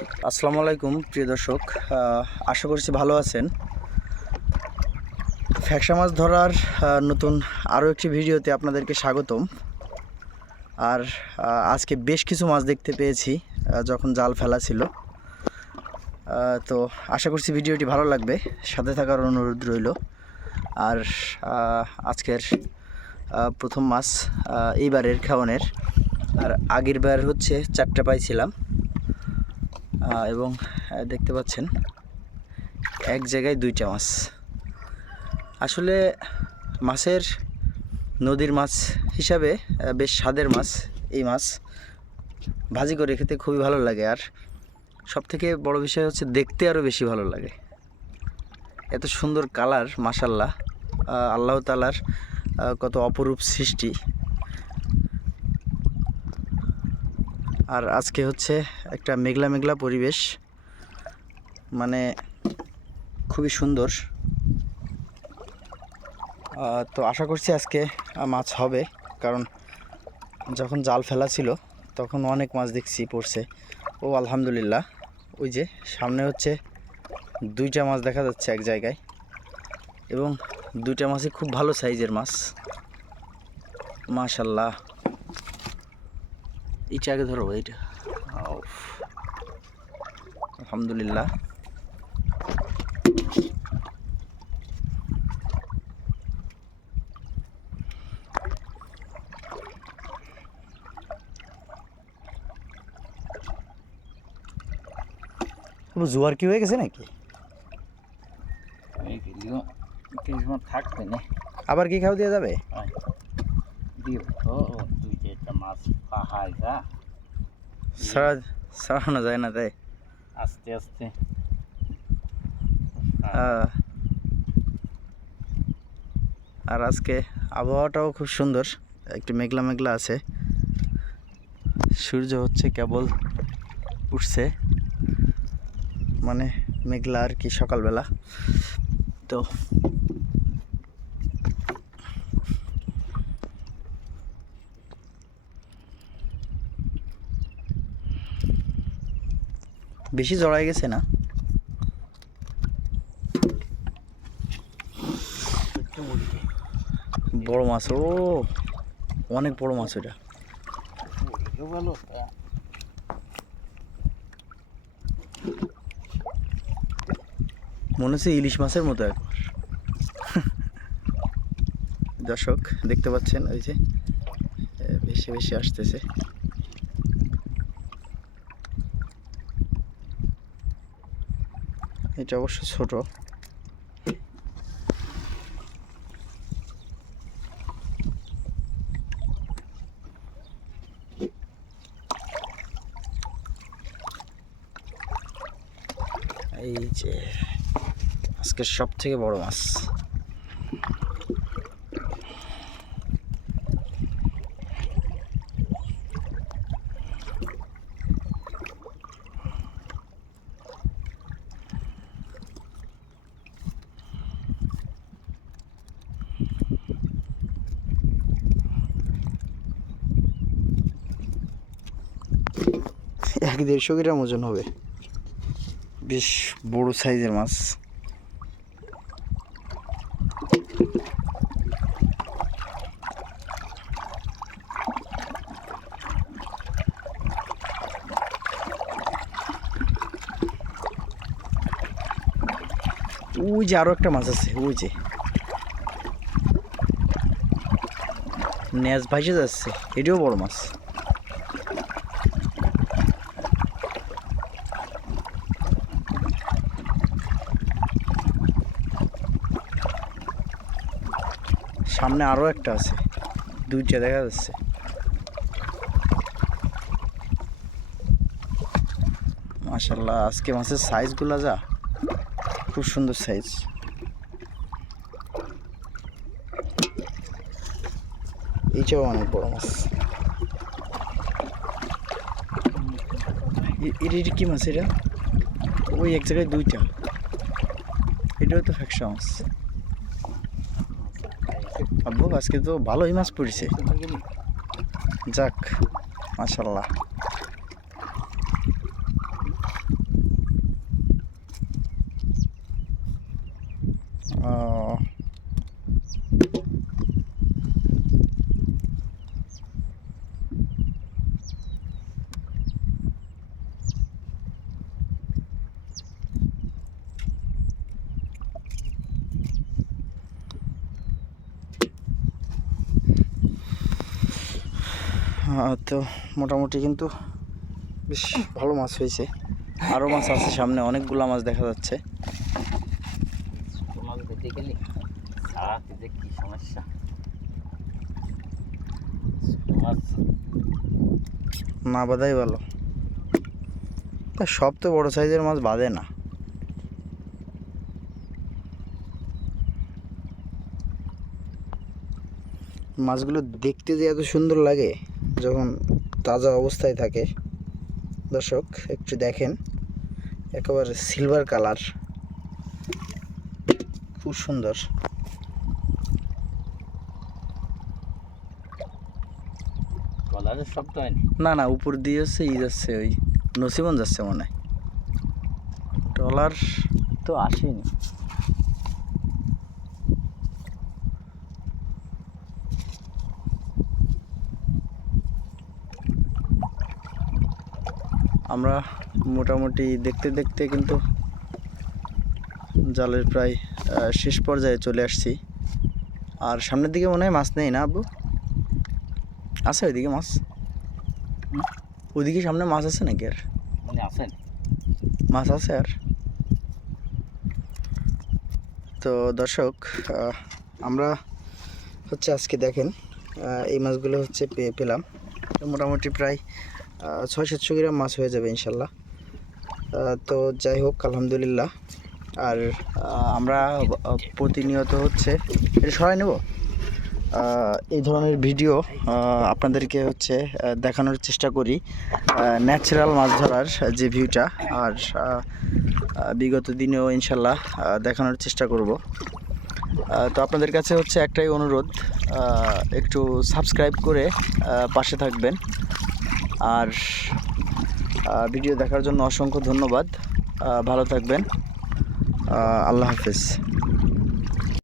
আসসালামু আলাইকুম, প্রিয় দর্শক। আশা করছি ভালো আছেন। ফ্যাকসা মাছ ধরার নতুন আরও একটি ভিডিওতে আপনাদেরকে স্বাগতম। আর আজকে বেশ কিছু মাছ দেখতে পেয়েছি যখন জাল ফেলা ছিল। তো আশা করছি ভিডিওটি ভালো লাগবে। সাথে থাকার অনুরোধ রইল। আর আজকের প্রথম মাছ এইবারের খাওয়ানের। আর আগের বার হচ্ছে চারটা পাইছিলাম। এবং দেখতে পাচ্ছেন এক জায়গায় দুইটা মাছ। আসলে মাছের নদীর মাছ হিসাবে বেশ স্বাদের মাছ এই মাছ। ভাজি করে খেতে খুবই ভালো লাগে আর সব থেকে বড় বিষয় হচ্ছে দেখতে আরও বেশি ভালো লাগে। এত সুন্দর কালার মাসাল্লাহ আল্লাহ তালার কত অপরূপ সৃষ্টি। আর আজকে হচ্ছে একটা মেঘলা মেঘলা পরিবেশ। মানে খুবই সুন্দর। তো আশা করছি আজকে মাছ হবে, কারণ যখন জাল ফেলা ছিল, তখন অনেক মাছ দেখছি পড়ছে। ও, আলহামদুলিল্লাহ। ওই যে সামনে হচ্ছে দুইটা মাছ দেখা যাচ্ছে এক জায়গায়, এবং দুইটা মাছই খুব ভালো সাইজের মাছ। মাশাল্লাহ। এইটা আগে ধরো এইটা আউফ। আলহামদুলিল্লাহ ও জোয়ার কি হয়ে গেছে নাকি? এই ভিডিও কিছুমান থাকবে না। আবার কি খাও দেওয়া যাবে? দিব তো তুই যে একটা মাছ পাহাড় যা সারা সারানো যায় না তাই? আস্তে আস্তে। আর আজকে আবহাওয়াটাও খুব সুন্দর একটু মেঘলা মেঘলা আছে। সূর্য হচ্ছে কেবল উঠছে মানে মেঘলা আর কি সকালবেলা। তো বেশি জড়াই গেছে না। বড় মাছ, ও, অনেক বড় মাছ ওটা মনে হচ্ছে ইলিশ মাছের মতো একবার দর্শক, দেখতে পাচ্ছেন, ওই যে বেশি ভেসে আসতেছে। এটা অবশ্য ছোট। এই যে আজকের সব থেকে বড় মাছ। এক দেড়শো গ্রাম ওজন হবে। বেশ বড় সাইজের মাছ। ওই যে আরও একটা মাছ আছে, ওই যে। ন্যাজ ভাইসে যাচ্ছে, এটাও বড় মাছ। সামনে আরও একটা আছে। দুইটা দেখা যাচ্ছে। মাশাল্লাহ আজকে মাছের সাইজগুলো যা, খুব সুন্দর সাইজ এইটাও অনেক বড় মাছ। এটা কি মাছ এটা? ওই এক জায়গায় দুইটা। এটাও তো ফ্যাকশা মাছ। আব্বু আজকে তো ভালোই মাছ পড়েছে। যাক মাশাল্লাহ তো মোটামুটি কিন্তু বেশ ভালো মাছ হয়েছে। আরও মাছ আছে সামনে অনেকগুলো মাছ দেখা যাচ্ছে। না বাদাই ভালো। তা সব তো বড় সাইজের মাছ বাঁধে না। মাছগুলো দেখতে যে এত সুন্দর লাগে। যখন তাজা অবস্থায় থাকে দর্শক একটু দেখেন একেবারে সিলভার কালার খুব সুন্দর। না না উপর দিয়ে হচ্ছে ই যাচ্ছে ওই নসিবন যাচ্ছে মনে হয়। ট্রলার তো আসেনি। আমরা মোটামুটি দেখতে দেখতে কিন্তু জালের প্রায় শেষ পর্যায়ে চলে আসছি। আর সামনের দিকে মনে হয় মাছ নেই না আব্বু? আছে ওইদিকে মাছ? ওইদিকে সামনে মাছ আছে নাকি আর? মানে মাছ আছে আর। তো দর্শক আমরা হচ্ছে আজকে দেখেন এই মাছগুলো হচ্ছে পেয়ে পেলাম। তো মোটামুটি প্রায় ছয় সাতশো গ্রাম মাছ হয়ে যাবে ইনশাল্লাহ। তো যাই হোক, আলহামদুলিল্লাহ। আর আমরা প্রতিনিয়ত হচ্ছে, এটা সরাই নেব? এই ধরনের ভিডিও আপনাদেরকে হচ্ছে দেখানোর চেষ্টা করি। ন্যাচারাল মাছ ধরার যে ভিউটা আর বিগত দিনেও ইনশাল্লাহ দেখানোর চেষ্টা করব। তো আপনাদের কাছে হচ্ছে একটাই অনুরোধ একটু সাবস্ক্রাইব করে পাশে থাকবেন। আর ভিডিও দেখার জন্য অসংখ্য ধন্যবাদ। ভালো থাকবেন। আল্লাহ হাফিজ।